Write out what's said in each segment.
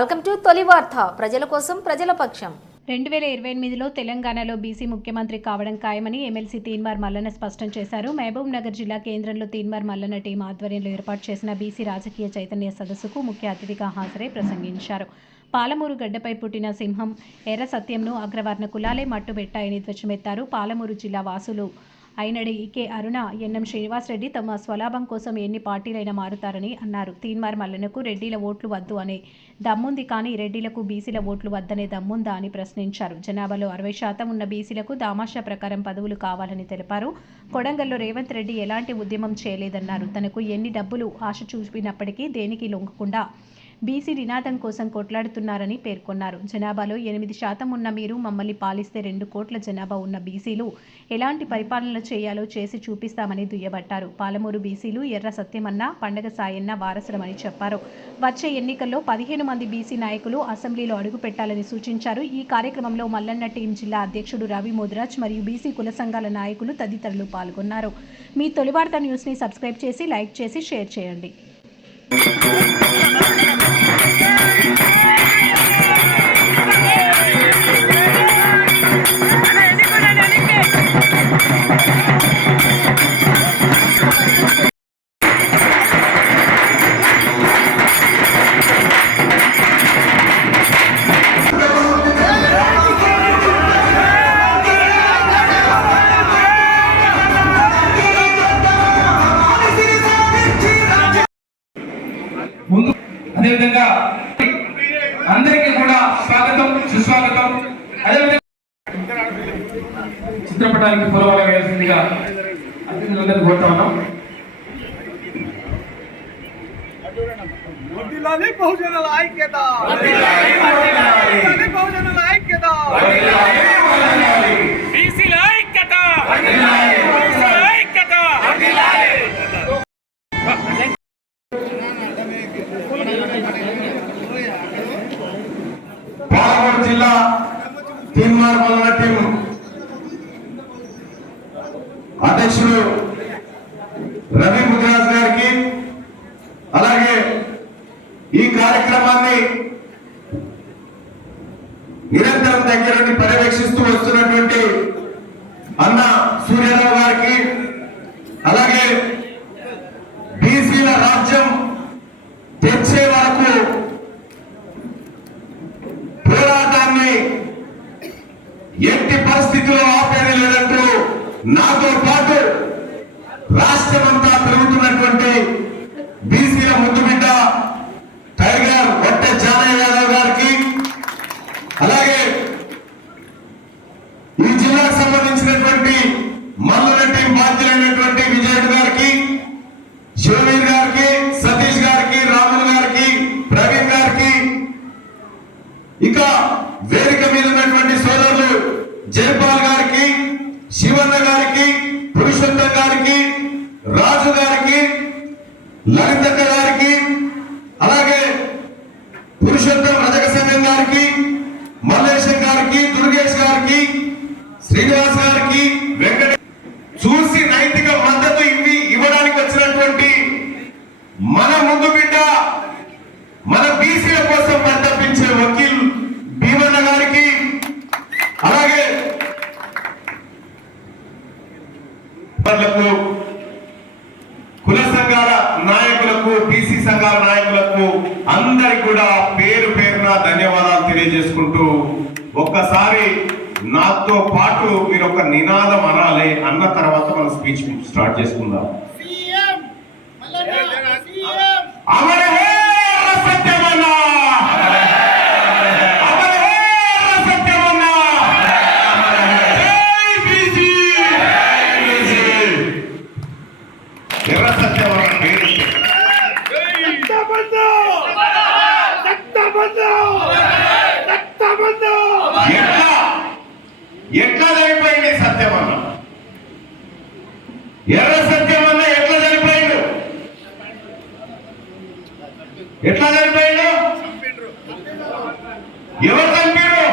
Welcome to తొలి వార్త ప్రజల కోసం ప్రజల పక్షం. 2028లో తెలంగాణలో బీసీ ముఖ్యమంత్రి కావడం ఖాయమని ఎమ్మెల్సీ తీన్మార్ మల్లన్న స్పష్టం చేశారు. మహబూబ్ నగర్ జిల్లా కేంద్రంలో తీన్మార్ మల్లన్న టీం ఆధ్వర్యంలో ఏర్పాటు చేసిన బీసీ రాజకీయ చైతన్య సదస్సుకు ముఖ్య అతిథిగా హాజరై ప్రసంగించారు. పాలమూరు గడ్డపై పుట్టిన సింహం ఎర్ర సత్యంను అగ్రవర్ణ కులాలే మట్టుబెట్టాయని ధ్వజమెత్తారు. పాలమూరు జిల్లా వాసులు అయినడి ఈకే అరుణ, ఎన్ఎం శ్రీనివాసరెడ్డి తమ స్వలాభం కోసం ఎన్ని పార్టీలైనా మారుతారని అన్నారు. తీన్మార్ మల్లన్నకు రెడ్డిల ఓట్లు వద్దు అనే దమ్ముంది, కానీ రెడ్డిలకు బీసీల ఓట్లు వద్దనే దమ్ముందా అని ప్రశ్నించారు. జనాభాలో 60% ఉన్న బీసీలకు దామాషా ప్రకారం పదవులు కావాలని తెలిపారు. కొడంగల్లో రేవంత్ రెడ్డి ఎలాంటి ఉద్యమం చేయలేదన్నారు. తనకు ఎన్ని డబ్బులు ఆశ చూపినప్పటికీ దేనికి లొంగకుండా బీసీ నినాదం కోసం కొట్లాడుతున్నారని పేర్కొన్నారు. జనాభాలో 8% ఉన్న మీరు మమ్మల్ని పాలిస్తే 2 కోట్ల జనాభా ఉన్న బీసీలు ఎలాంటి పరిపాలన చేయాలో చేసి చూపిస్తామని దుయ్యబట్టారు. పాలమూరు బీసీలు ఎర్ర సత్యమన్న, పండగ సాయన్న వారసులమని చెప్పారు. వచ్చే ఎన్నికల్లో 15 మంది బీసీ నాయకులు అసెంబ్లీలో అడుగుపెట్టాలని సూచించారు. ఈ కార్యక్రమంలో మల్లన్న టీం జిల్లా అధ్యక్షుడు రవి మోద్రాజ్ మరియు బీసీ కుల సంఘాల నాయకులు తదితరులు పాల్గొన్నారు. మీ తొలి వార్త న్యూస్ని సబ్స్క్రైబ్ చేసి, లైక్ చేసి, షేర్ చేయండి. ముందు అదేవిధంగా అందరికీ కూడా స్వాగతం, సుస్వాగతం. అదేవిధంగా చిత్రపటానికి పొలవల వేయాల్సిందిగా అతిథులందరూ కోరుతా ఉన్నాం. బహుజనుల ఐక్యత, బహుజనుల ఐక్యత, బీసీల ఐక్యత, బీసీల ఐక్యత. పాలమూరు జిల్లా తీన్మార్ మల్లన్న టీం అధ్యక్షుడు రవి ముద్రాజ్ గారికి, అలాగే ఈ కార్యక్రమాన్ని నిరంతరం దగ్గరుండి పర్యవేక్షిస్తూ వస్తున్నటువంటి అన్న సూర్యారావు గారికి, అలాగే బీసీల రాజ్యం తెచ్చే వరకు పోరాటాన్ని ఎట్టి పరిస్థితుల్లో ఆపేది లేదంటూ నాతో పాటు రాష్ట్రమంతా తిరుగుతున్నటువంటి బీసీల ముద్దుబిడ్డ టైగర్ ఒట్టె జానయ్య యాదవ్ గారికి, అలాగే ఈ జిల్లాకు సంబంధించినటువంటి మల్లన్న టీం బాధ్యులైనటువంటి విజయుడు గారికి, శివవీర్ గారికి, సతీష్ గారికి, రాములు గారికి, ప్రవీణ్ గారికి, ఇక వేదిక మీద ఉన్నటువంటి సోదరులు జయపాల్ గారికి, శివన్న గారికి, పురుషోత్తం గారికి, రాజు గారికి, లలితక్క గారికి, అలాగే పురుషోత్తం రజక సంఘం గారికి, మల్లేశం గారికి, దుర్గేష్ గారికి, శ్రీనివాస్ గారికి, వెంకట చూసి నైతిక మద్దతు ఇవ్వడానికి వచ్చినటువంటి మన ముందు బిడ్డ, మన బీసీల కోసం పరితపించే వకీల్ భీమన్న గారికి, అలాగే కుల సంఘాల నాయకులకు, బీసీ సంఘాల నాయకులకు అందరికి కూడా పేరు పేరున ధన్యవాదాలు తెలియజేసుకుంటూ, ఒక్కసారి నాతో పాటు మీరు ఒక నినాదం అనాలి. అన్న తర్వాత మనం స్పీచ్ స్టార్ట్ చేసుకుందాం. అమర హే సత్యమన్న, అమర హే సత్యమన్న, జై బీసీ. ఎర్ర సత్యమన్న పేరు ఎట్లా చనిపోయింది సత్యమన్న? ఎర్ర సత్యమన్న ఎట్లా చనిపోయిండు? ఎట్లా చనిపోయిండు? ఎవరు చంపారు?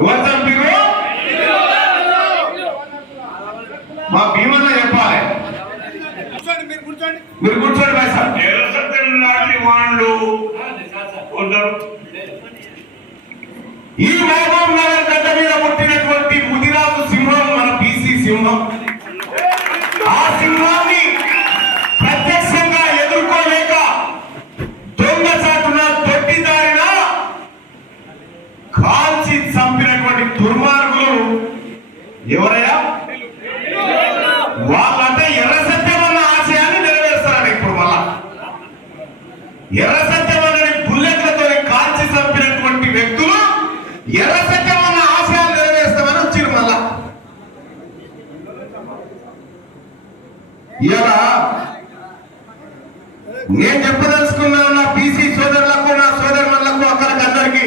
ఎవరు చంపారు? మా భీమన్న చెప్పాలి. మీరు కూర్చోండి. వాళ్ళు ఉన్నారు. ఈ మహబూబ్ నగర్ గడ్డ మీద పుట్టినటువంటి ముదిరాజు సింహం మన బీసీ సింహం. ఆ సింహాన్ని ప్రత్యక్షంగా ఎదుర్కోలేక దొంగచాటున దొడ్డిదారిన కాల్చి చంపినటువంటి దుర్మార్గులు ఎవరయ్యా? వాళ్ళంటే ఎర్ర సత్యం అన్న ఆశయాన్ని నెరవేరుస్తారని ఇప్పుడు మళ్ళా ఎర్ర సత్యం అన్నని బుల్లెట్లతో కాల్చి చంపినటువంటి వ్యక్తులు ఎర్ర సత్యం అన్న ఆశయాలు నెరవేరుస్తామని వచ్చారు మళ్ళా. ఇలా నేను చెప్పదలుచుకున్నా నా బీసీ సోదరులకు, నా సోదరులకు, అక్కడికి అందరికి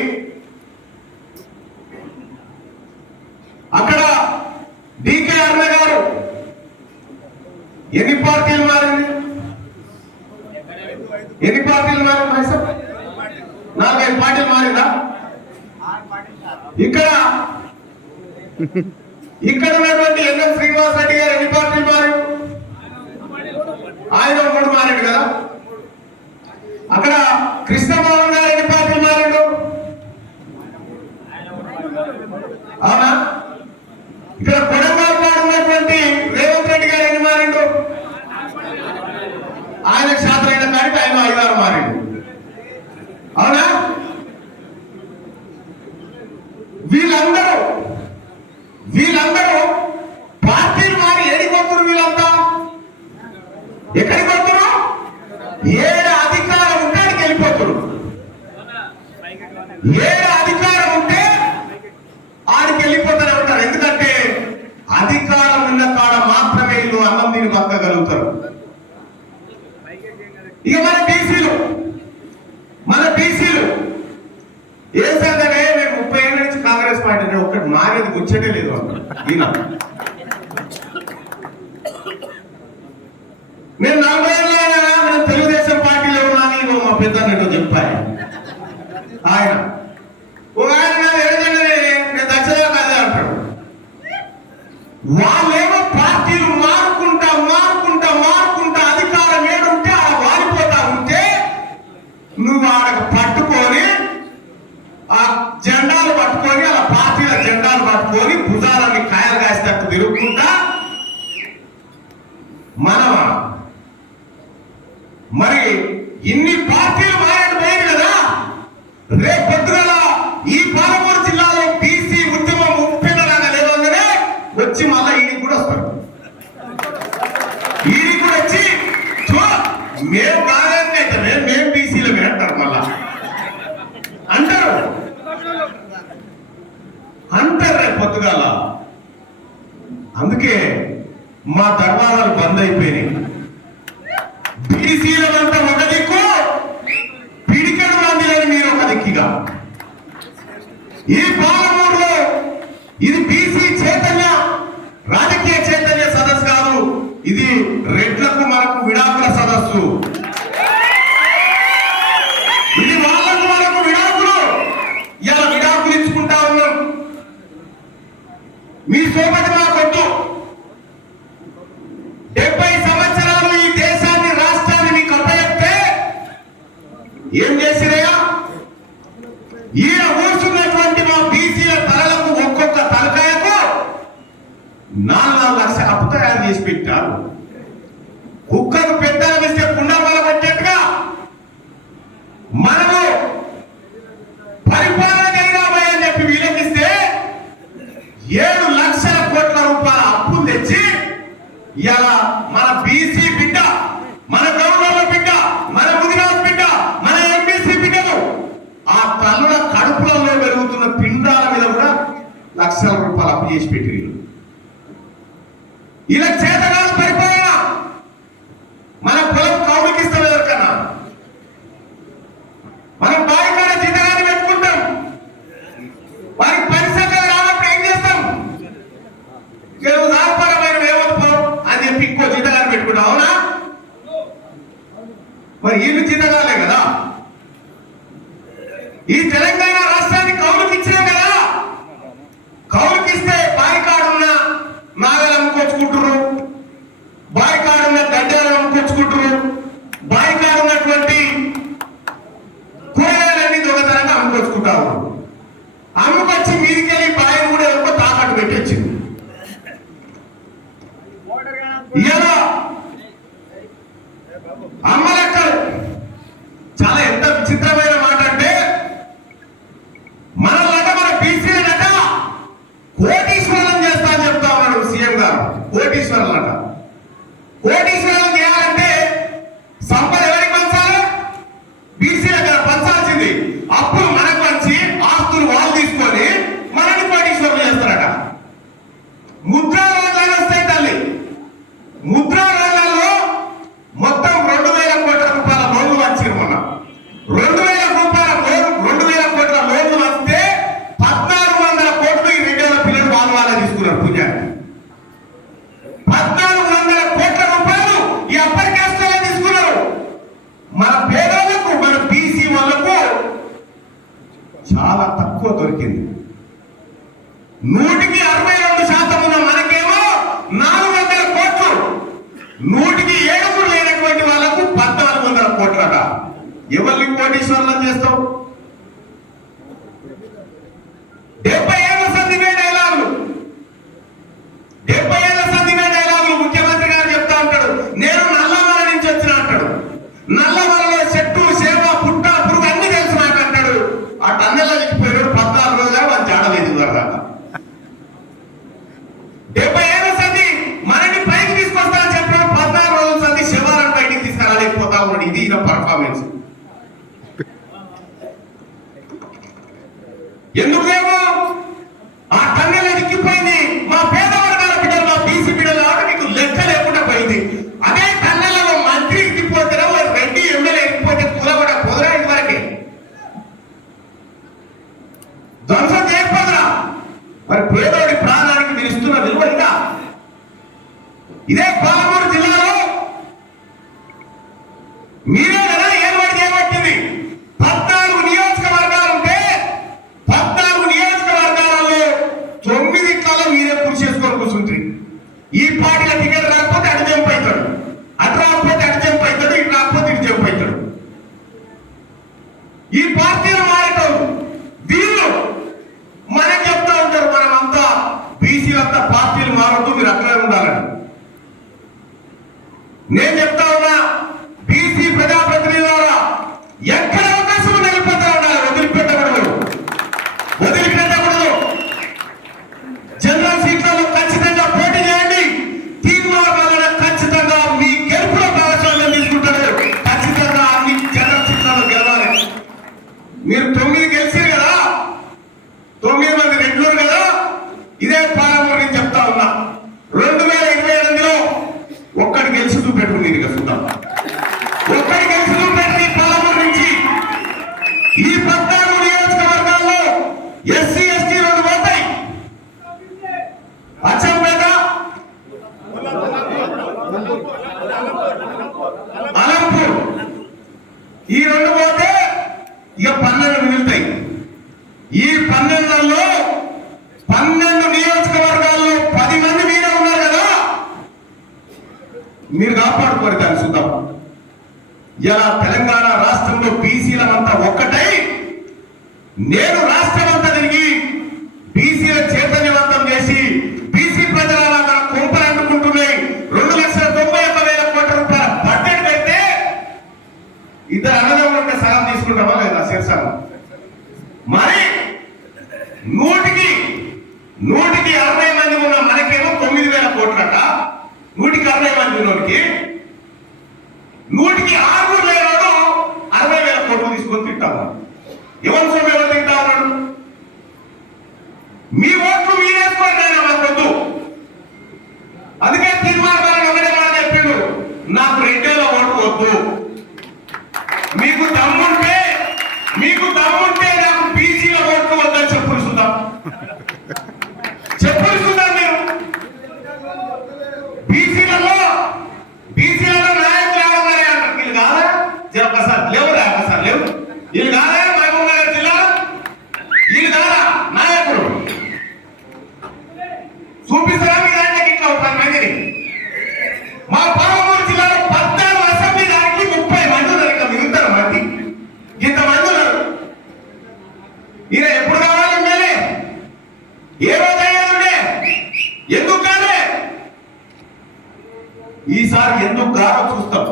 అక్కడ డికే అన్న గారు ఎన్ని పార్టీలు మారింది? ఎన్ని పార్టీలు మారింది? 4-5 పార్టీలు మారిందా? ఇక్కడ ఉన్నటువంటి ఎన్ఎం శ్రీనివాస్ రెడ్డి గారు ఎన్ని పార్టీలు మారారు? ఆయన 3 మారాడు కదా. అక్కడ కృష్ణమోహన్ గారు ఎన్ని పార్టీలు మారాడు? అవునా? ఇక్కడ కొడంగల్ ఉన్నటువంటి రేవంత్ రెడ్డి గారు ఎన్ని మారిండు? ఆయనకు శాతమైన కాడికి ఆయన 5-6 మారిండు. అవునా? వీళ్ళందరూ పార్టీలు మారి ఏడిపోతున్నారు. వీళ్ళంతా ఎక్కడికి పోతున్నారు? ఏడ అధికారం ఉంటే అడికి వెళ్ళిపోతున్నారు. ఏడ అధికారం ఉంటే ఆడికి వెళ్ళిపోతానే ఉంటారు. ఎందుకంటే అధికారం ఉన్న కాడ మాత్రమే వీళ్ళు అన్నం దీన్ని బతకగలుగుతారు. ఇక మన బీసీలు ఏం సంగతే? మేము 30 ఏళ్ళ నుంచి కాంగ్రెస్ పార్టీ ఒక్కటి మారేది ముచ్చటే లేదు. ఈయన నేను 40 ఏళ్ళ నేను తెలుగుదేశం పార్టీలో ఉన్నాను మా పెద్ద చెప్పాను. ఆయన నేను దక్షిణ కాదే అంటాడు. వాళ్ళేమో పార్టీలు మారుకుంటా అధికారం ఏడుంటే అలా వారిపోతా ఉంటే నువ్వు ఆడకు పట్టుకొని ఆ జెండాలు పట్టుకొని అలా పార్టీల జెండాలు పట్టుకొని భుజాలని కాయలు కాసేటట్టు తిరుగుకుంటా మనమా? మరి ఇన్ని పార్టీలు మారేది పోయింది కదా. రేపు పొద్దుగల ఈ పాలమూరు జిల్లాలో బీసీ ఉద్యమం ఉప్పెనలాగా లేదంగానే వచ్చి మళ్ళా ఈయనకి కూడా వస్తాడు. ఈయనకి కూడా వచ్చి మేము కాదని అయితే మేము బీసీలో అంటారు. మళ్ళా అంటారు రేపు పొద్దుగాల. అందుకే మా దర్వాజాలు బంద్ అయిపోయినాయి. బీసీలంతా ఒక దిక్కు, పిడికెడు మందిలని మీరు ఒక దిక్కుగా. ఈ పాలమూరులో ఇది బీసీ చైతన్య రాజకీయ చైతన్య సదస్సు కాదు, ఇది రెడ్లకు మనకు విడాకుల సదస్సు. ఇది వాళ్ళకు మనకు విడాకులు. ఇలా విడాకులు ఇచ్చుకుంటా ఉన్నాం. మీ సోపతి మాకొద్దు. 70 సంవత్సరాలు ఈ దేశాన్ని, రాష్ట్రాన్ని మీకు అప్పచెప్తే ఏం చేసిరయ్యా? ఈయన కూర్చున్నటువంటి మా బీసీల తలలకు ఒక్కొక్క తలకాయకు 4 లక్షల అప్పు తయారు చేసి పెట్టారు. కుక్కకు పెద్దలు వేస్తే పుండబల పట్టేట్టుగా మనము పరిపాలన అని చెప్పి వీళ్ళకిస్తే 7 లక్షల కోట్ల రూపాయల అప్పులు తెచ్చి ఇలా మన బీసీ బిడ్డ, మన గౌరవ బిడ్డ, మన ముదిరాజ్ బిడ్డ, మన ఎంబీసీ బిడ్డలు ఆ తల్లుల కడుపులలో పెరుగుతున్న పిండాల మీద కూడా లక్షల రూపాయలు అప్పు చేసి పెట్టి ఇలా చేతగాని పరిపాలన. మన పొలం కౌలుకి ఇస్తాం ఎవరికన్నా, మనం బాయికాడ జీతగాని పెట్టుకుంటాం. వారికి పరిసంగా రానప్పుడు ఏం చేస్తాం? సార్పరమైన ఏమవుతాం అని చెప్పి ఇంకో జీతగాని పెట్టుకుంటాం. అవునా? మరి వీళ్ళు జీతగాలే కదా. ఈ తెలంగాణ రాష్ట్రాన్ని కౌలుకి ఇచ్చినాం కదా. కౌలుకిస్తే బాయికాడున్న నాగలు అమ్ముకొచ్చుకుంటున్నారు, బాయికాడున్న గడ్డలు అమ్ముకొచ్చుకుంటున్నారు, బాయికాడున్నటువంటి బీసీలకు పంచాల్సింది. అప్పులు మనకు పంచి ఆస్తులు వాళ్ళు తీసుకొని మనని కోటీశ్వరులు చేస్తారట. ముద్రా లోన్లు వస్తాయి తల్లి. ముద్రా లోన్లలో మొత్తం 2,000 కోట్ల రూపాయల లోన్లు వచ్చింది. మొన్న 2,000 కోట్ల లోన్లు వస్తే 1,400 కోట్లు ఈ 2,000 పిల్లలు వాళ్ళ తీసుకున్నారు. పూజారి 1,400 కోట్ల రూపాయలు ఈ అప్పర్ కాస్ట్ వాళ్ళే తీసుకున్నారు. మన పేదలకు, మన బీసీ వాళ్ళకు చాలా తక్కువ దొరికింది. 162% ఉన్న మనకేమో 400 కోట్లు, 107 లేనటువంటి వాళ్ళకు 1,400 కోట్లట. ఎవరిని కోటీశ్వరులను చేస్తావు? 70 ఏళ్ళ సంధివే డైలాగులు, 70 ఏళ్ళ సంధివే డైలాగులు. ముఖ్యమంత్రి గారు చెప్తా ఉంటాడు, నేను నల్లమల నుంచి వచ్చిన అంటాడు. నల్లమలలో చెట్టు, సేవ, పుట్ట, పురుగు అన్ని తెలుసు నాకు అంటాడు. ఆ టన్నెలకి పోయాడు 14 రోజులు వాళ్ళు జాడలేదు దాకా. 70 ఏళ్ళ సంధి మనని పైకి తీసుకొస్తా అని చెప్పాడు. 14 రోజుల సంధి శివాలను బయటికి తీసుకురాలేకపోతా ఉన్నాడు. ఇది ఈయన పర్ఫార్మెన్స్. ఎందుకేమో ఆ టన్నెల ఎక్కిపోయింది. మా పేద వర్గాల బిడ్డలు, మా బీసీ బిడ్డలు మీకు లెక్క లేకుండా పోయింది. అదే టన్నెలలో మంత్రి ఎక్కిపోతే, రెడ్డి ఎమ్మెల్యే ఎక్కిపోతే కూలబడ కుదరా ఇంతవరకే ధ్వంసం చేయకపోదురా. మరి పేదోడి ప్రాణానికి మీరు ఇస్తున్న విలువ ఇంకా. ఇదే పాలమూరు జిల్లాలో మీరే కదా ఏర్పాటు చేయబట్టింది. 14 నియోజకవర్గాలు ఉంటే 14 నియోజకవర్గాలలో 9 మీరే పూర్తి చేసుకొని కూర్చుంటారు. ఈ పార్టీల టికెట్ రాకపోతే అటు జంప్ అవుతాడు, అటు రాకపోతే అటు జంప్ అవుతాడు, ఇటు రాకపోతే ఇటు జంప్ అవుతాడు. ఈ పార్టీలు మారేటోళ్ళు వీళ్ళు మనకి చెప్తా ఉంటారు, మనమంతా బీసీలంతా పార్టీలు మారద్దు, మీరు అక్కడే ఉండాలని. నేను చెప్తా ఉన్నా, బీసీ ప్రజాప్రతినిధుల ఎక్కడ అవకాశం నిలబెడతా ఉండాలి. వదిలిపెట్టకూడదు. జనరల్ సీట్లలో ఖచ్చితంగా పోటీ చేయండి. తీర్మానాలను ఖచ్చితంగా మీ గెలుపులో భాగస్వామ్యం తీసుకుంటారు. ఖచ్చితంగా అన్ని జనరల్ సీట్లలో గెలవాలి. మీరు 9 గెలిచారు కదా, 9 మంది రెడ్లూరు కదా. ఇదే పాలమూరు నేను చెప్తా ఉన్నా, 2028లో ఒక్కడి గెలిచి చూపెట్టుకుంది. ఇది చూద్దాం, ఒక్కడి గెలిచి చూపెట్టి పాలమూరు నుంచి ఈ 14 నియోజకవర్గాల్లో ఎస్సీ ఎస్టీ 2 పోతాయి. అచ్చంపేట, అలంపూర్ ఈ 2 పోతే ఇక 12 మిగులుతాయి. ఈ 12లలో 12 నియోజకవర్గాల్లో 10 మంది మీరే ఉన్నారు కదా, మీరు కాపాడుకోరు. దాన్ని చూద్దాం. ఇలా తెలంగాణ రాష్ట్రంలో బీసీలమంతా ఒక్కటై, నేను రాష్ట్రమంతా తిరిగి బీసీల చైతన్యవంతం చేసి బీసీ ప్రజల కుంపలు అందుకుంటున్నాయి. 2,91,000 కోట్ల రూపాయల బడ్జెట్ పెడితే 2 అన్నదమ్ములు ఉంటే సగం తీసుకుంటామా లేదా? శీర్షాలు మరి 100కి 60 మంది ఉన్న మనకేమో 9,000 కోట్లట. 100కి 60 మంది ఉన్నోడికి 100కి 6 లేనాడు 60,000 కోట్లు తీసుకొని తింటాము. ఎవరి సొమ్ము ఎవరు తింటా ఉన్నాడు? మీ ఓట్లు మీరేసుకోండి, ఆయన మాకొద్దు. అందుకే తీర్మానాలను ఒకటే మాట చెప్పిండు, నాకు 2 ఓటు వద్దు. మీకు దమ్ముంటే నాకు బీసీల ఓట్లు వద్దని చెప్పులు చూద్దాం. మీరు బీసీలలో నాయకులు ఎవరున్నారే అంటారు. వీళ్ళు కాదా? ఒకసారి లేవురా, ఒకసారి లేవు. వీళ్ళు కాదా మహబూబ్ నగర్ జిల్లా? వీళ్ళు కాదా నాయకులు? చూపిస్తారా మీ దాంట్లోకి ఇట్లా 10 మందిని? మా పాలమూరు జిల్లాలో 14 అసెంబ్లీ దానికి 30 మంది ఉన్నారు. ఇంకా మిగులుతారు మంది, ఇంతమంది ఉన్నారు. ఈయన ఎప్పుడు కావాలి ఎమ్మెల్యే? ఏ రోజు అయ్యేది? ఎందుకు కాలే? ఈసారి ఎందుకు కాదో చూస్తాం.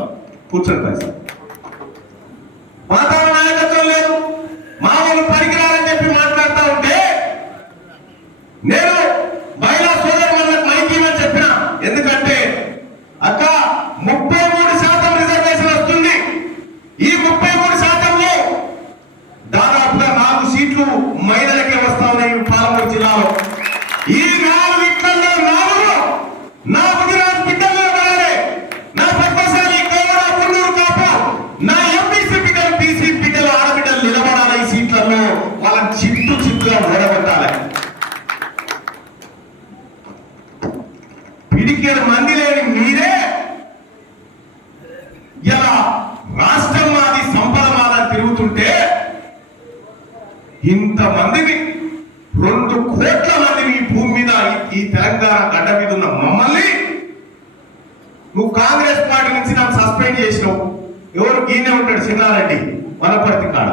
కూర్చొని సార్, వాతావరణ నాయకత్వం లేదు, మామూలు పనికిరాలని చెప్పి మాట్లాడుతూ ఉంటే నేను మహిళా సోదరులకు మైకీమని చెప్పిన. ఎందుకంటే అక్క 33% రిజర్వేషన్ వస్తుంది. ఈ 33% ఇంతమందిని 2 కోట్ల మందిని ఈ భూమి మీద ఈ తెలంగాణ గడ్డ మీద ఉన్న మమ్మల్ని నువ్వు కాంగ్రెస్ పార్టీ నుంచి నాకు సస్పెండ్ చేసినావు. ఎవరు గీనే ఉంటాడు చిన్నారెడ్డి వనపర్తి కాడ.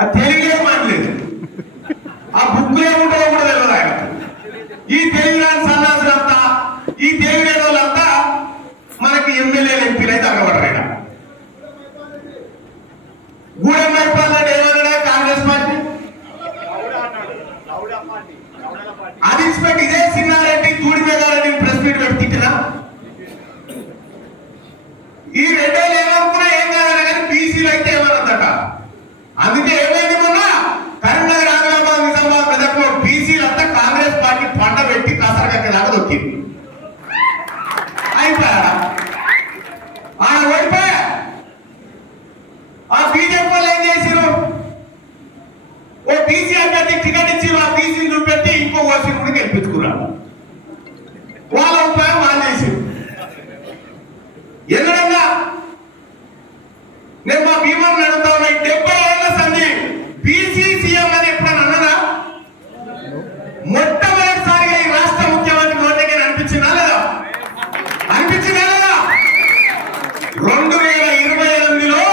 అది తెలియలేదు మానలేదు. ఆ బుక్ ఏముంటుందో కూడా తెలియదు ఆయన. ఈ తెలియని సన్నాసులంతా ఈ తెలియని వాళ్ళంతా మనకి ఎమ్మెల్యేలు ఎంపీలు అయితే అగబడరాయన. గూడెం మైపాలంటే ఏమన్నా కాంగ్రెస్ పార్టీ అది ఇచ్చిపెట్టి ఇదే చిన్నారెడ్డి తూడిమేగారెడ్డి ప్రెస్ మీట్ పెట్టి తిట్టినా ఈ 2 ఏళ్ళు ఏమనుకున్నా ఏం కాదన్నా కానీ బీసీలు అయితే ఏమన్నదట. అందుకే ఏమైంది మొన్న కరీంనగర్, ఆదిలాబాద్, నిజామాబాద్, మెదక్లో బీసీలు అంతా కాంగ్రెస్ పార్టీ పంట పెట్టి కాసరగక్కలాగా దొక్కింది. అయిపోయాడా ఆయన ఓడిపోయా. ఆ బీజేపీ వాళ్ళు ఏం చేశారు? ఓ బీసీ అభ్యర్థి టికెట్ ఇచ్చి ఆ బీసీని చూపెట్టి ఇంకో ఓసీని కూడా గెలిపించుకున్నారు. వాళ్ళ ఉపాయం వాళ్ళు చేశారు. ఎందుకంగా నేను మా భీమాన్ని అడుగుతా ఉన్నా, 70 ఏళ్ల సంధి బీసీ సీఎం అని ఎప్పుడన్నా అన్నారా? మొట్టమొదటిసారిగా ఈ రాష్ట్ర ముఖ్యమంత్రి నోటికి అనిపించిందా లేదా? అనిపించిందా లేదా? 2028లో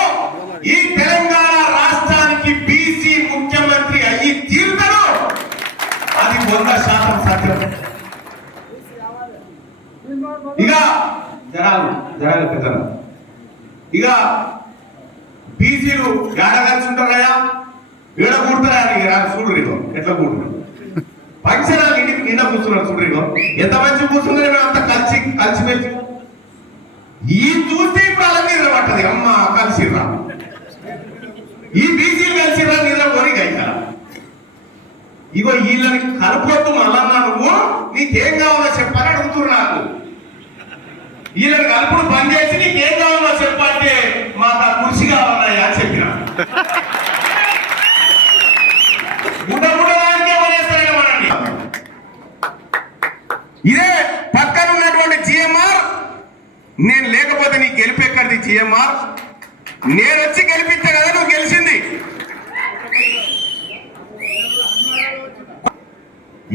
ఈ తెలంగాణ రాష్ట్రానికి బీసీ ముఖ్యమంత్రి అయ్యి తీరుతారు. అది 100% సత్యం. ఇక జనాలు పెద్దలు ఇక బీసీలు ఏడ కలిసి ఉంటారా? ఏడ కూడతారా? చూడరు ఇగో ఎట్లా కూడుతున్నారు. పంచనాలు ఇంటికి నిండా కూర్చున్నారు. చూడరు ఇగో ఎంత మంచి కూర్చున్నారు. మేము అంతా కలిసిమెలిసి ఈ చూస్తే ఇప్పుడు అలా నిద్రపట్టది. అమ్మ కలిసిర్రా, ఈ బీసీలు కలిసిర్రా, నిద్ర పోనీ గైతా. ఇగో వీళ్ళని కలపొద్దు. మళ్ళన్నా నువ్వు నీకేం కావాలో చెప్పని అడుగుతున్నారు. వీళ్ళని కలుపుడు బంద్ చేసి నీకేం కావాలో చెప్పంటే మాకు ఆ కృషి కావాలయ్యా అని చెప్పిన. ఇదే పక్కన ఉన్నటువంటి జిఎంఆర్. నేను లేకపోతే నీకు గెలిపెక్కడిది జిఎంఆర్? నేను వచ్చి గెలిపిస్తా కదా నువ్వు గెలిచింది.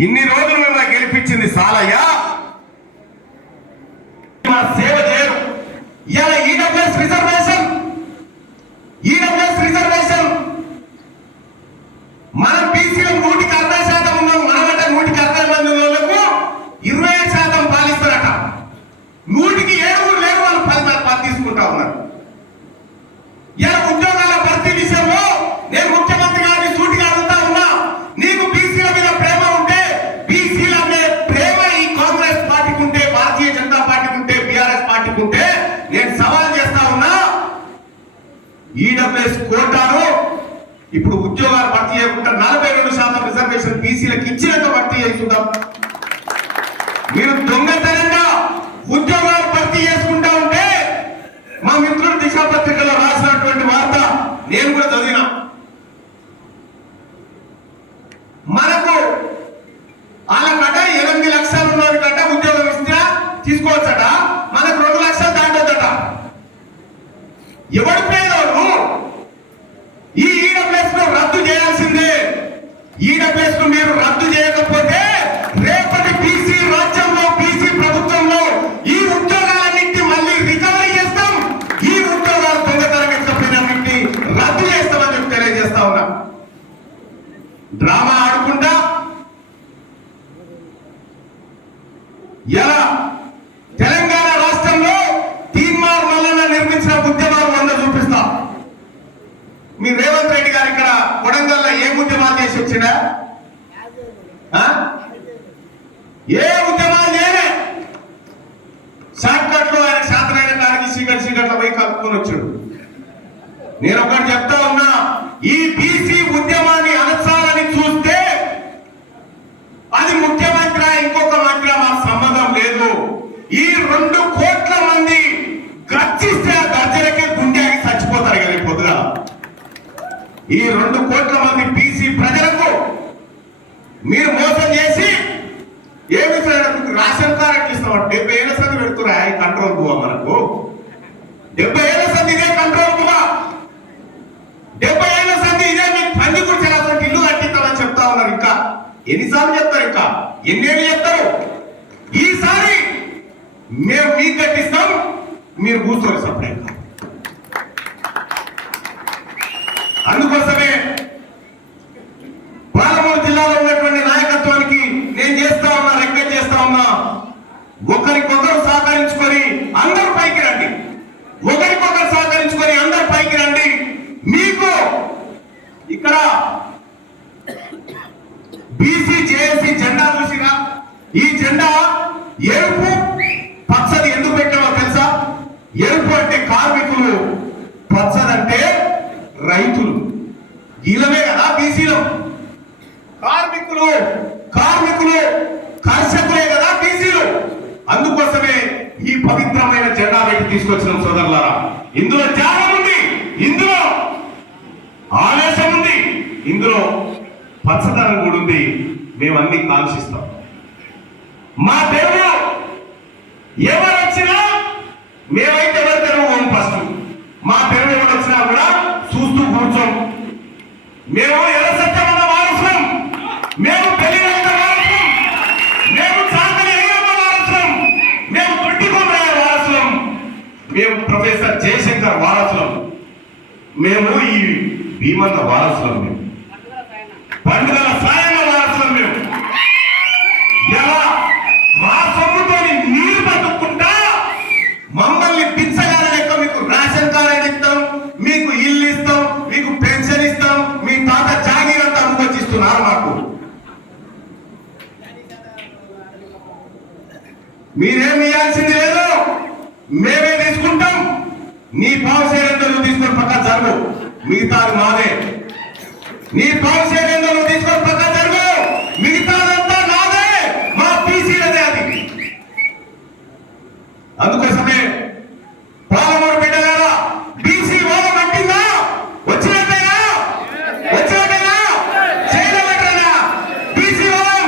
ఇన్ని రోజులు మేము గెలిపించింది సాలయ్యా. సేవ చేయరు. ఇలా ఈడబ్ల్యూఎస్ రిజర్వేషన్ మనం బీసీలో 160% ఉన్నాం. మనమంటే 160 మంది వాళ్ళకు 25% పాలిస్తారట. 100కి 7 లేరు. వాళ్ళు 10 తీసుకుంటా ఉన్నారు. ఇలా ఉద్యోగాల భర్తీ విషయంలో నేను ముఖ్యమంత్రి గారిని సూటిగా అడుగుతా ఉన్నా. నీకు బీసీల మీద ప్రేమ ఉంటే, బీసీల మీద ప్రేమ ఈ కాంగ్రెస్ పార్టీకి ఉంటే, భారతీయ జనతా పార్టీకి ఉంటే, బీఆర్ఎస్ పార్టీకి ఉంటే నేను సవాల్ చేస్తా ఉన్నా. ఈడబ్ల్యూఎస్ కోటాను ఇప్పుడు ఉద్యోగాలు భర్తీ చేయకుండా 42% రిజర్వేషన్ బీసీలకు ఇచ్చినాక భర్తీ చేసుకుంటాం. మీరు దొంగతనంగా ఉద్యోగాలు భర్తీ చేసుకుంటా ఉంటే మా మిత్రులు దిశా పత్రికలో రాసినటువంటి వార్త నేను కూడా చదివినా. మనకు వాళ్ళకట 8 లక్షలు ఉన్నవాడికట ఉద్యోగం ఇస్తే తీసుకోవచ్చట. మనకు 2 లక్షలు దాటొద్దట. ఎవరి పేదోడు ఈ ఈడబ్ల్యూఎస్ ను రద్దు చేయాల్సిందే. ఈడబ్ల్యూఎస్ ను మీరు రద్దు చేయకపోతే రేపటి బీసీ రాజ్యంలో, బీసీ ప్రభుత్వంలో ఈ ఉద్యోగాలన్నింటి మళ్ళీ రికవరీ చేస్తాం. ఈ ఉద్యోగాలు దొంగతనం ఎక్కడికి రద్దు చేస్తామని చెప్పి తెలియజేస్తా ఉన్నా. డ్రామా ఆడుకుంటా ఎలా తెలంగాణ రాష్ట్రంలో తీన్మార్ మల్లన్న నిర్మించిన ఉద్యమాలు 100 చూపిస్తా. మీ రేవంత్ రెడ్డి గారు ఇక్కడ కొడంగల్లో ఏ ఉద్యమాలు చేసి వచ్చినా? ఏ ఉద్యమాలు లేనే. షార్ట్ కట్ లో ఆయన శాంతనైన కాడికి చీకట్లో పోయి కలుపుకొని వచ్చాడు. నేను ఒకటి చెప్తా ఉన్నా, ఈ బీసీ ఉద్యమాన్ని అనసాలని చూస్తే అది ముఖ్యమంత్రి ఇంకొక మంత్రి మాకు సంబంధం లేదు. ఈ 2 కోట్ల మంది గర్జిస్తే ఆ గర్జనకే గుండెకి చచ్చిపోతారు కదా పొద్దుగా. ఈ 2 కోట్ల మంది బీసీ ప్రజలకు మీరు మోసం చేసి ఏమి రేషన్ కార్డు ఇస్తాం. 70 ఏళ్ల సంది పెడుతున్నా ఈ కంట్రోల్ పోవా. మనకు 70 ఏళ్ల సంది ఇదే కంట్రోల్ పోవా. 70 ఏళ్ల సంది ఇదే మీకు ఎన్నిసార్లు చెప్తారు? ఇంకా ఎన్నేళ్ళు చెప్తారు? ఈసారి మేము మీకు కట్టిస్తాం, మీరు కూర్చోరు సపరేట్. అందుకోసమే పాలమూరు జిల్లాలో ఉన్నటువంటి నాయకత్వానికి నేను చేస్తా ఉన్నా, రిక్వెస్ట్ చేస్తా ఉన్నా, ఒకరికొకరు సహకరించుకొని అందరూ పైకి రండి. ఒకరికొకరు సహకరించుకొని అందరూ పైకి రండి. మీకు ఇక్కడ బీసీ జేఏసీ జెండా చూసినా, ఈ జెండా ఎరుపు పచ్చది ఎందుకు పెట్టామో తెలుసా? ఎరుపు అంటే కార్మికులు, పచ్చదంటే రైతులు. వీళ్ళమే కదా బీసీలో. కార్మికులు కర్షకులే కదా బీసీలు. అందుకోసమే ఈ పవిత్రమైన జెండా పెట్టి తీసుకొచ్చిన సోదరులారా. ఇందులో త్యాగం ఉంది, ఇందులో ఆవేశం ఉంది, ఇందులో పచ్చదనం కూడా ఉంది. మేమన్నీ కాంక్షిస్తాం. మా దేవుడు ఎవరు వచ్చినా, మేమైతే ఎవరి తెరువు పోం. ఫస్ట్ మా తెరువు ఎవరు వచ్చినా కూడా చూస్తూ కూర్చోం. మేము ఎర్ర సత్యమన్న వారసులం, మేము పెళ్లిరైన వారసులం, మేము చాకలి అయ్యమ్మ వారసులం, మేము తొట్టికొండయ్య వారసులం, మేము ప్రొఫెసర్ జయశంకర్ వారసులం, మేము ఈ భీమన్న వారసులం, మేము పండుగల సాయన్న వారసులం. మేము ఎలా మా సొమ్ముతో నీరు బతుక్కుంటా మమ్మల్ని పిచ్చగాల లెక్క మీకు రేషన్ కార్డు ఇస్తాం, మీకు ఇల్లు ఇస్తాం, మీకు పెన్షన్ ఇస్తాం, మీ తాత జాగీరంతా అనుమతిస్తున్నారు మాకు. మీరేం ఇవ్వాల్సింది లేదు, మేమే తీసుకుంటాం. నీ పావు షేర్ నువ్వు తీసుకొని పక్క జరుగు, మిగతాది మాదే. నీ పావు షేర్ నువ్వు తీసుకొని పక్క జరుగు, మిగతాదంతా నాదే, మా పీసీలదే అది. అందుకోసమే పాలమూరు బిడ్డలారా, బీసీ ఓలం పట్టిందా? వచ్చినట్టేనా? చేయలేదన్నా బీసీ ఓలం.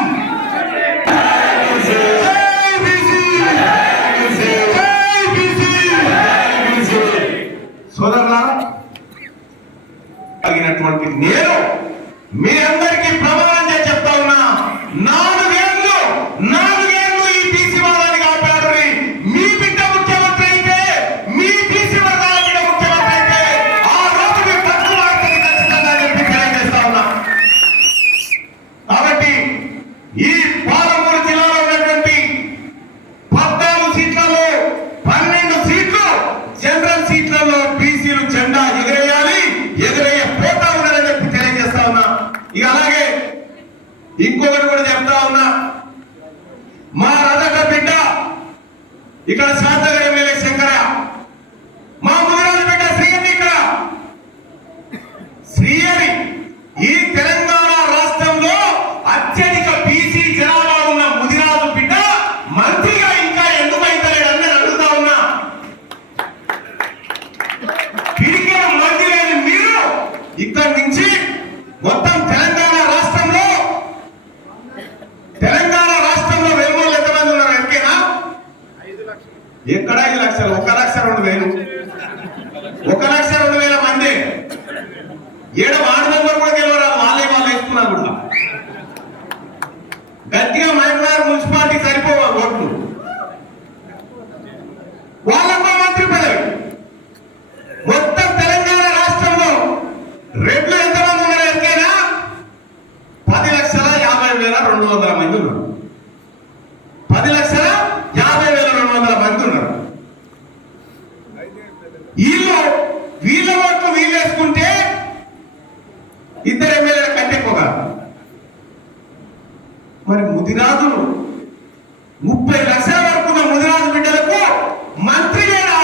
సోదరులారా, తగినటువంటి నేను మీ అందరికీ ప్రమాణం చేసి చెప్తా ఉన్నా, 4 ఏళ్ళు ఈ బీసీ వాదాన్ని కాపాడు. మీ బిడ్డ ముఖ్యమంత్రి అయితే, మీ బీసీ వర్గాల బిడ్డ ముఖ్యమంత్రి అయితే ఆ రోజు మీ బతుకు మారుతుంది ఖచ్చితంగా చెప్పి తెలియజేస్తా ఉన్నా. కాబట్టి ఈ పాలమూరు జిల్లాలో ఉన్నటువంటి 14 సీట్లలో 12 సీట్లు జనరల్ సీట్లలో బీసీలు జెండా ఎగరేయాలి, ఎగరేయ పోతా ఉన్నారని చెప్పి తెలియజేస్తా ఉన్నా. ఇక అలాగే ఇంకొకటి కూడా చెప్తా ఉన్నా, మా రథక బిడ్డ ఇక్కడ శాంతగర్ ఎమ్మెల్యే శంకరయ్య, మా ముదిరాజు బిడ్డ శ్రీహరి, ఇక్కడ శ్రీహరి ఈ తెలంగాణ రాష్ట్రంలో అత్యధిక బీసీ జనాభా ఉన్న ముదిరాజు బిడ్డ మంత్రిగా ఇంకా ఎందుకు అయితలేడు అని అడుగుతా ఉన్నా. పిడికిన మంత్రి లేని మీరు ఇక్కడి నుంచి మొత్తం తెలంగాణ రాష్ట్రంలో వెలుగులు ఎంతమంది ఉన్నారు? ఎక్కేనా? ఎక్కడ 5 లక్షలు? 1,02,000. 1,02,000 మంది. ఏడ వార్డు మెంబర్ కూడా గెలవరాదు, వాళ్ళే వేసుకున్నారు కూడా. గట్టిగా మైనార్ మున్సిపాలిటీ సరిపోవా ఓట్లు? వాళ్ళకో మంత్రి పదవి. మొత్తం తెలంగాణ రాష్ట్రంలో రెడ్లు ఎంతమంది ఉన్నారు? ఎంతైనా 10,50,200 మంది ఉన్నారు. 10,50,200 మంది ఉన్నారు. వీళ్ళ ఓట్లు వీళ్ళు వేసుకుంటే 2 ఎమ్మెల్యేల కంటే ఎక్కువ. మరి ముదిరాజులు 30 లక్షల వరకు ఉన్న ముదిరాజు బిడ్డలకు మంత్రి లేడా?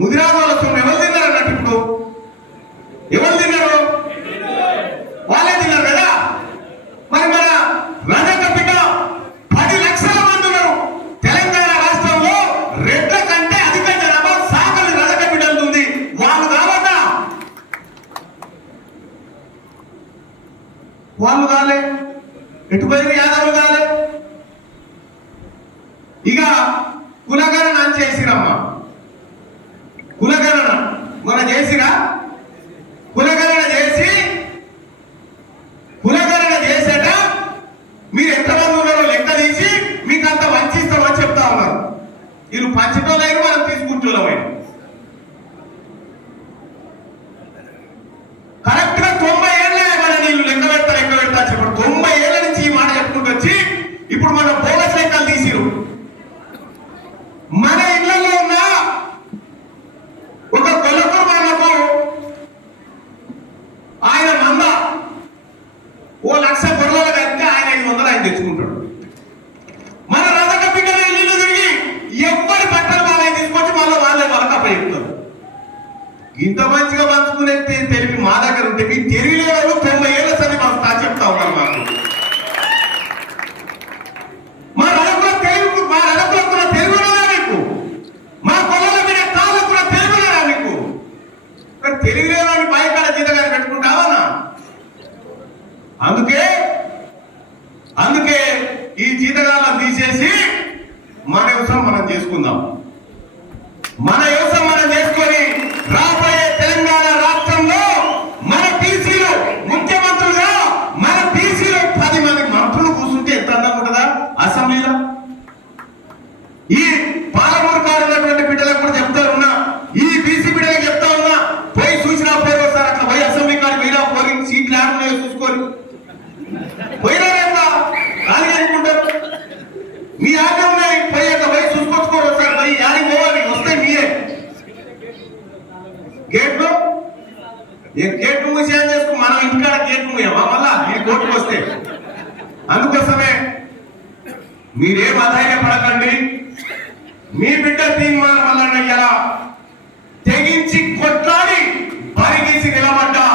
ముదిరాజు వాళ్ళ సొమ్ము ఎవరు తిన్నారు అన్నట్టు? ఇప్పుడు ఎవరు తిన్నారు? వాళ్ళే తిన్నారు కదా. మరి మన రజక బిడ్డ 10 లక్షల మంది ఉన్నారు తెలంగాణ రాష్ట్రంలో. రెడ్ల కంటే అధిక జనాభా సాకలి రజక బిడ్డలు ఉంది. వాళ్ళు కావద్దా? వాళ్ళు కాలే, ఎటుపోయిన యాదవులు కాలే. ఇక కులగణన అని చేసిరమ్మా. కులగణన మన చేసిరా? కులగణన చేసి కులగణన ఇంత మంచిగా పంచుకునే తెలివి మా దగ్గర ఉంటే మీ తెలియలేరు 90 ఏళ్ళ సరి పంచుతా చెప్తా ఉన్నారు మాకు. మా నలుగురు కూడా తెలుగులేదా మీకు? మా కొల్లల మీద కాళ్ళు కూడా తెలుగులేదా మీకు? తెలియలేదని పైకాడ జీతగాని పెట్టుకుంటావా? అందుకే ఈ జీతగాళ్ళని తీసేసి మన వ్యవసాయం మనం చేసుకుందాం. మన వ్యవసాయం మనం చేసుకొని రాబోయే తెలంగాణ రాష్ట్రంలో మన బీసీలు ముఖ్యమంత్రులుగా మన బీసీలు 10 మంది మంత్రులు కూర్చుంటే ఎంత అందంగా ఉంటుందా అసెంబ్లీలో. ఈ పాలమూరు కారు ఉన్నటువంటి బిడ్డలకు కూడా చెప్తా ఉన్నా, ఈ బీసీ బిడ్డలకు చెప్తా ఉన్నా, పోయి చూసినా పోయి వస్తారు. అట్లా పోయి అసెంబ్లీ కాడికి పోయినా పోయి సీట్లు ఆడున్నాయో చూసుకొని పోయినా ఖాళీ అనుకుంటారు. మీ ఆజ్ఞ ఉన్నాయి, పోయి అట్లా పోయి చూసుకొచ్చుకోరు సార్. పోయి యాడికి పోవాలి, వస్తే మీరే గేట్ మూసి ఏం చేసుకో. మనం ఇంటికాడ గేట్ మూయమా మళ్ళా ఈ కోర్టుకు వస్తే? అందుకోసమే మీరేం అధైర్యపడకండి. మీ బిడ్డ తీర్మానం వల్ల ఇలా తెగించి కొట్లాడి పరిగీసి నిలబడ్డా.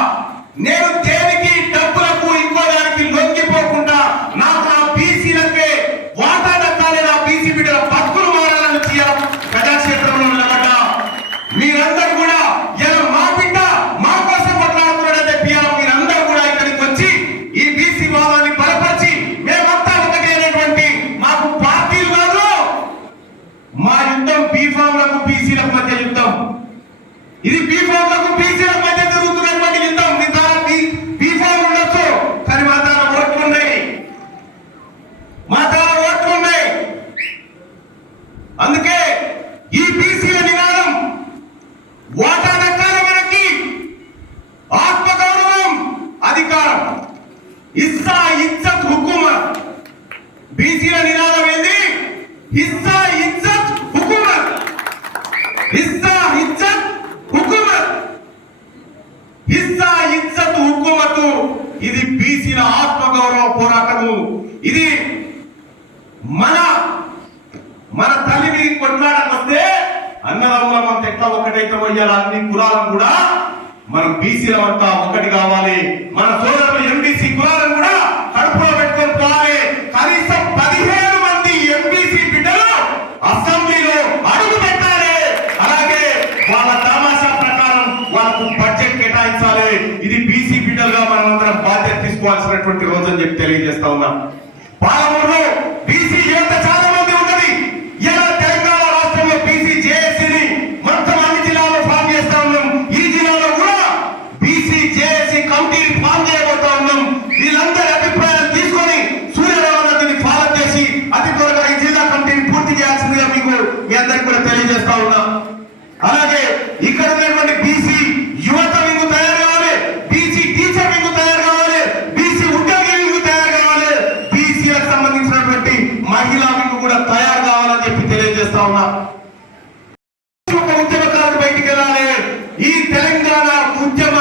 నేను దేనికి డబ్బులకు ఇంకో దానికి లొంగిపోకుండా నాకు నా బీసీలకే వాటా దక్కాలి, నా బీసీ బిడ్డల బతుకులు మారాలని ప్రజాక్షేత్రంలో నిలబడ్డా. మీరందరూ కూడా ఇలా మా బిడ్డ మా కోసం కొట్లాడుతున్నాడని చెప్పి మీరందరూ కూడా ఇక్కడికి వచ్చి ఈ బీసీ వాదాన్ని బలపరిచి మేమంతా ఒకటి అనేటువంటి మాకు పార్టీలు కాదు, మా యుద్ధం బీఫామ్లకు బీసీలకు మధ్య యుద్ధం. ఇది బీఫామ్లకు బీసీలకు మధ్య జరుగుతున్నటువంటి యుద్ధం. మీ ద్వారా బీఫామ్ ఉండొచ్చు, కానీ మా ద్వారా ఓట్లు ఉన్నాయి. అందుకే ఈ బీసీల నినాదం వాటా దక్కాలి మనకి, ఆత్మగౌరవం, అధికారం, ఇస్సా ఇజ్జత్ హుకుమత్. బీసీల నినాదం ఏంది? ఇస్సా ఇజ్జత్ హుకుమత్, ఇస్సా ఇజ్జత్ హుకుమత్, ఇస్సా ఇజ్జత్ హుకుమతు. ఇది బీసీల ఆత్మగౌరవ పోరాటము. ఇది మన తల్లి మీద కొట్లాడక వస్తే అన్నదమ్ముల మనం ఎట్లా ఒకటైతే పోయాలి. అన్ని కులాలను కూడా మనం బీసీల అంతా ఒకటి కావాలి. మన సోదరులు ఎంబీసీ కులాలను కూడా కడుపులో పెట్టుకొని పోవాలి. కనీసం 15 మంది ఎంబీసీ బిడ్డలు అసెంబ్లీలో అడుగు పెట్టాలి. అలాగే వాళ్ళ తమాషా ప్రకారం వాళ్ళకు బడ్జెట్ కేటాయించాలి. ఇది బీసీ బిడ్డలుగా మనం అందరం బాధ్యత తీసుకోవాల్సినటువంటి రోజు అని చెప్పి తెలియజేస్తా ఉన్నాం. పాలమూరులో బీసీ యువత చాలా మంది ఉన్నది. ఇలా తెలంగాణ రాష్ట్రంలో బీసీ జేఏసీని మొత్తం అన్ని జిల్లాల్లో ఫామ్ చేస్తా ఉన్నాం. ఈ జిల్లాలో కూడా బీసీ జేఏసీ కమిటీని ఫామ్ చేయబోతా ఉన్నాం. వీళ్ళందరి అభిప్రాయాలు తీసుకొని సూర్యరావు నదిని ఫాలో చేసి అతి త్వరగా ఈ జిల్లా కమిటీని పూర్తి చేయాల్సిందిగా మీ అందరికి కూడా తెలియజేస్తా ఉన్నా. అలాగే ఇక్కడ ఉన్నటువంటి బీసీ యువత వింగు తయారు కావాలి, బీసీ టీచర్ వింగు తయారు కావాలి, బీసీ ఉద్యోగి వింగు తయారు కావాలి, బీసీలకు సంబంధించినటువంటి మహిళా వింగు కూడా తయారు కావాలని చెప్పి తెలియజేస్తా ఉన్నా. ఉద్యమకారులు బయటికి వెళ్ళాలి. ఈ తెలంగాణ ఉద్యమ